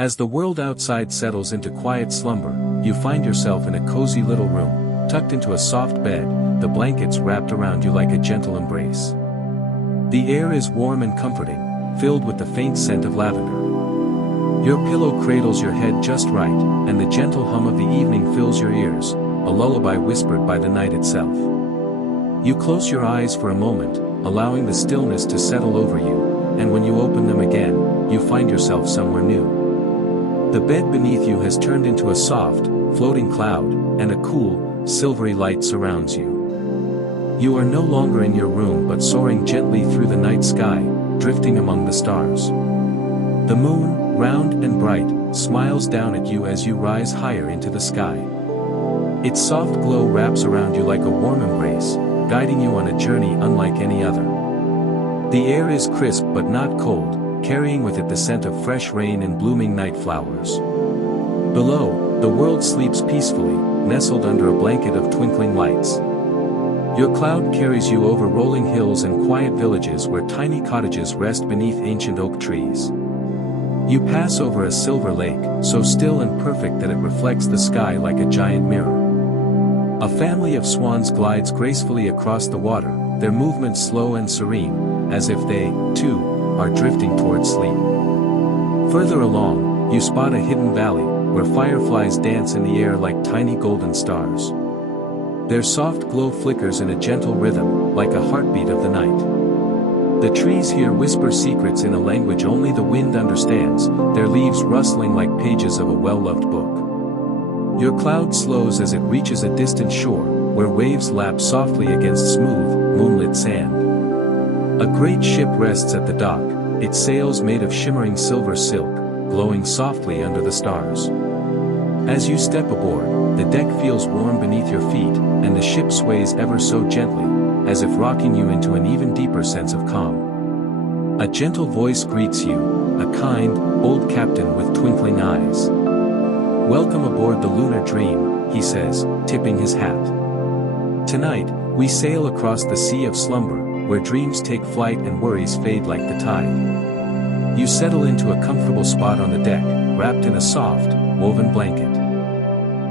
As the world outside settles into quiet slumber, you find yourself in a cozy little room, tucked into a soft bed, the blankets wrapped around you like a gentle embrace. The air is warm and comforting, filled with the faint scent of lavender. Your pillow cradles your head just right, and the gentle hum of the evening fills your ears, a lullaby whispered by the night itself. You close your eyes for a moment, allowing the stillness to settle over you, and when you open them again, you find yourself somewhere new. The bed beneath you has turned into a soft, floating cloud, and a cool, silvery light surrounds you. You are no longer in your room but soaring gently through the night sky, drifting among the stars. The moon, round and bright, smiles down at you as you rise higher into the sky. Its soft glow wraps around you like a warm embrace, guiding you on a journey unlike any other. The air is crisp but not cold, carrying with it the scent of fresh rain and blooming night flowers. Below, the world sleeps peacefully, nestled under a blanket of twinkling lights. Your cloud carries you over rolling hills and quiet villages where tiny cottages rest beneath ancient oak trees. You pass over a silver lake, so still and perfect that it reflects the sky like a giant mirror. A family of swans glides gracefully across the water, their movements slow and serene, as if they, too, are drifting towards sleep. Further along, you spot a hidden valley, where fireflies dance in the air like tiny golden stars. Their soft glow flickers in a gentle rhythm, like a heartbeat of the night. The trees here whisper secrets in a language only the wind understands, their leaves rustling like pages of a well-loved book. Your cloud slows as it reaches a distant shore, where waves lap softly against smooth, moonlit sand. A great ship rests at the dock, its sails made of shimmering silver silk, glowing softly under the stars. As you step aboard, the deck feels warm beneath your feet, and the ship sways ever so gently, as if rocking you into an even deeper sense of calm. A gentle voice greets you, a kind, old captain with twinkling eyes. "Welcome aboard the Lunar Dream," he says, tipping his hat. "Tonight, we sail across the sea of slumber, where dreams take flight and worries fade like the tide." You settle into a comfortable spot on the deck, wrapped in a soft, woven blanket.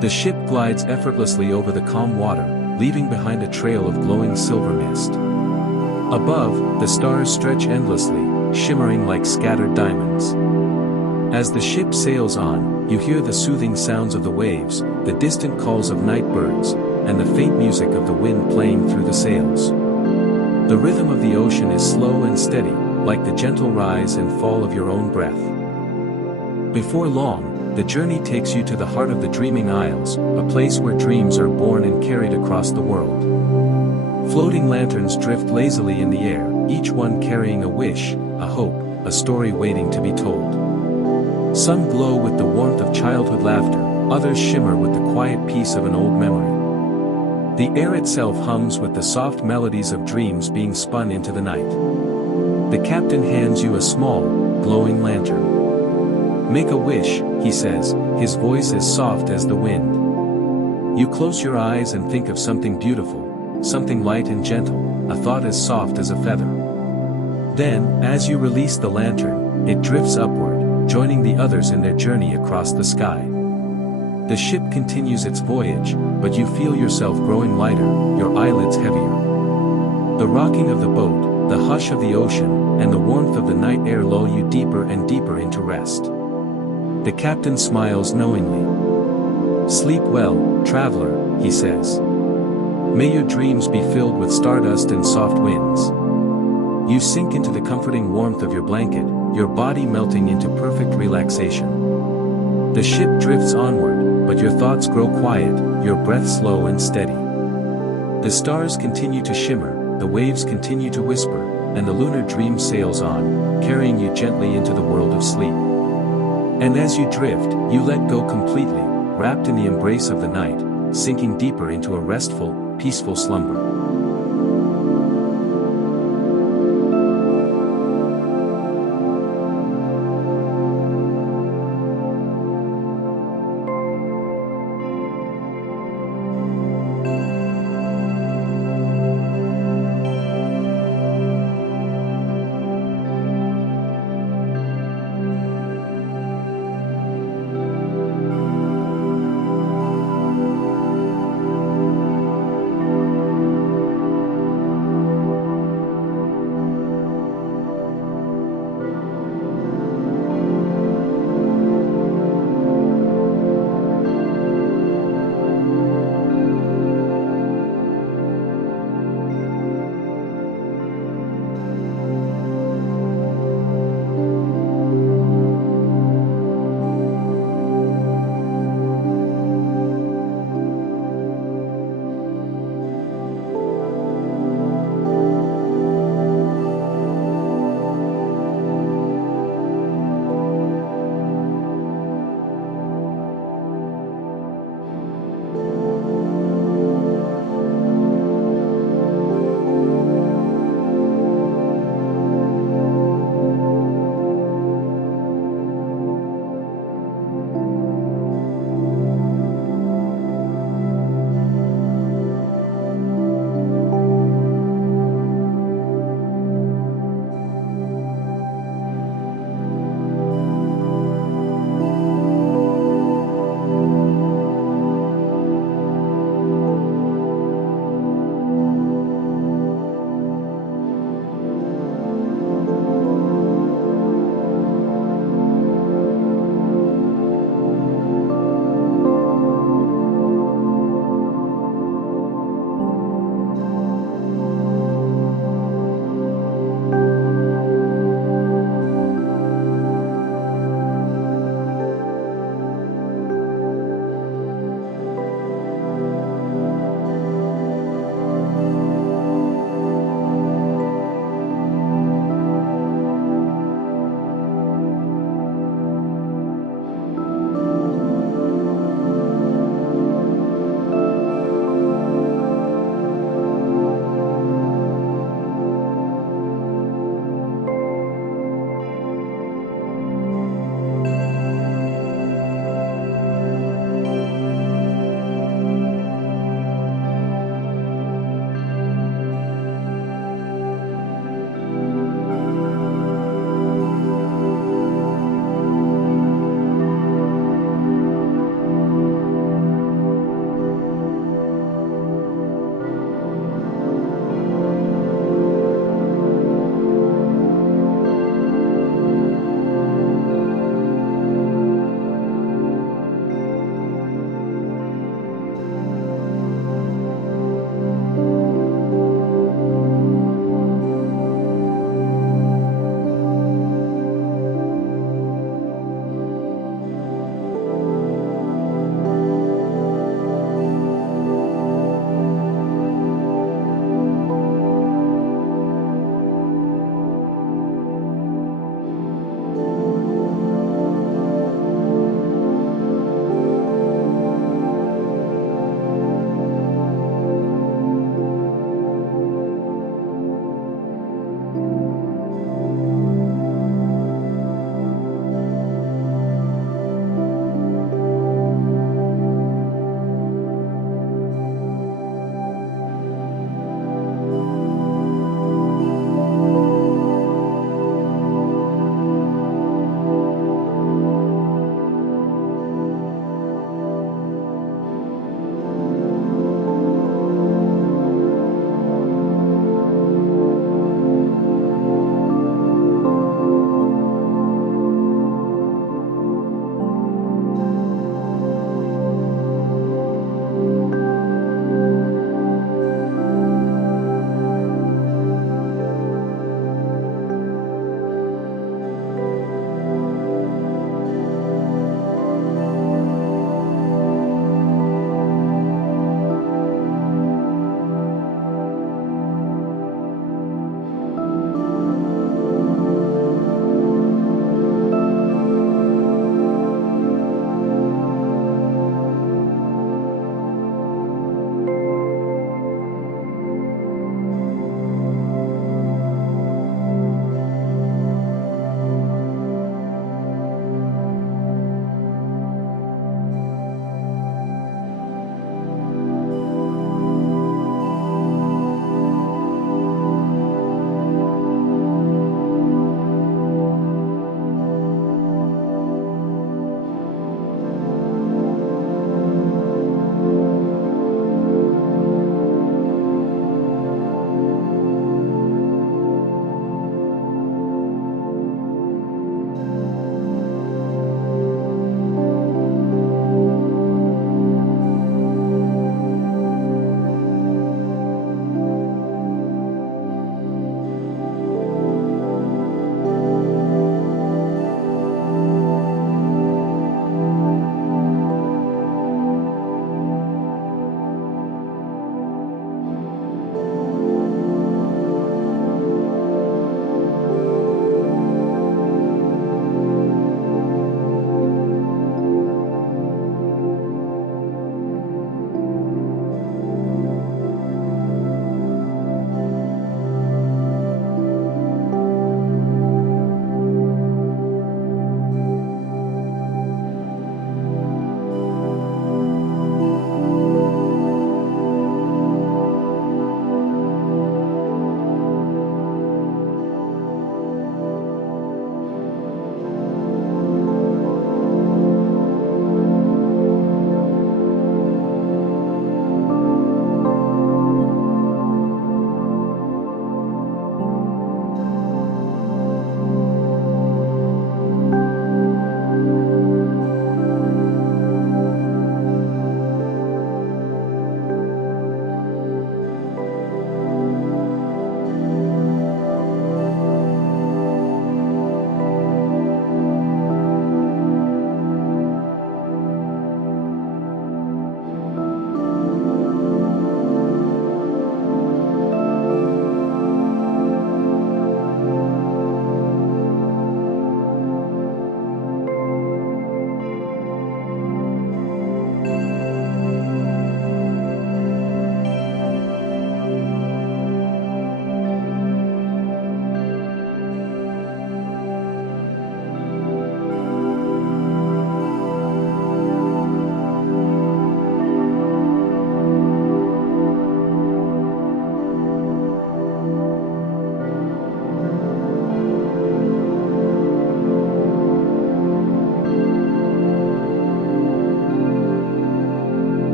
The ship glides effortlessly over the calm water, leaving behind a trail of glowing silver mist. Above, the stars stretch endlessly, shimmering like scattered diamonds. As the ship sails on, you hear the soothing sounds of the waves, the distant calls of night birds, and the faint music of the wind playing through the sails. The rhythm of the ocean is slow and steady, like the gentle rise and fall of your own breath. Before long, the journey takes you to the heart of the Dreaming Isles, a place where dreams are born and carried across the world. Floating lanterns drift lazily in the air, each one carrying a wish, a hope, a story waiting to be told. Some glow with the warmth of childhood laughter, others shimmer with the quiet peace of an old memory. The air itself hums with the soft melodies of dreams being spun into the night. The captain hands you a small, glowing lantern. "Make a wish," he says, his voice as soft as the wind. You close your eyes and think of something beautiful, something light and gentle, a thought as soft as a feather. Then, as you release the lantern, it drifts upward, joining the others in their journey across the sky. The ship continues its voyage, but you feel yourself growing lighter, your eyelids heavier. The rocking of the boat, the hush of the ocean, and the warmth of the night air lull you deeper and deeper into rest. The captain smiles knowingly. "Sleep well, traveler," he says. "May your dreams be filled with stardust and soft winds." You sink into the comforting warmth of your blanket, your body melting into perfect relaxation. The ship drifts onward, but your thoughts grow quiet, your breath slow and steady. The stars continue to shimmer, the waves continue to whisper, and the lunar dream sails on, carrying you gently into the world of sleep. And as you drift, you let go completely, wrapped in the embrace of the night, sinking deeper into a restful, peaceful slumber.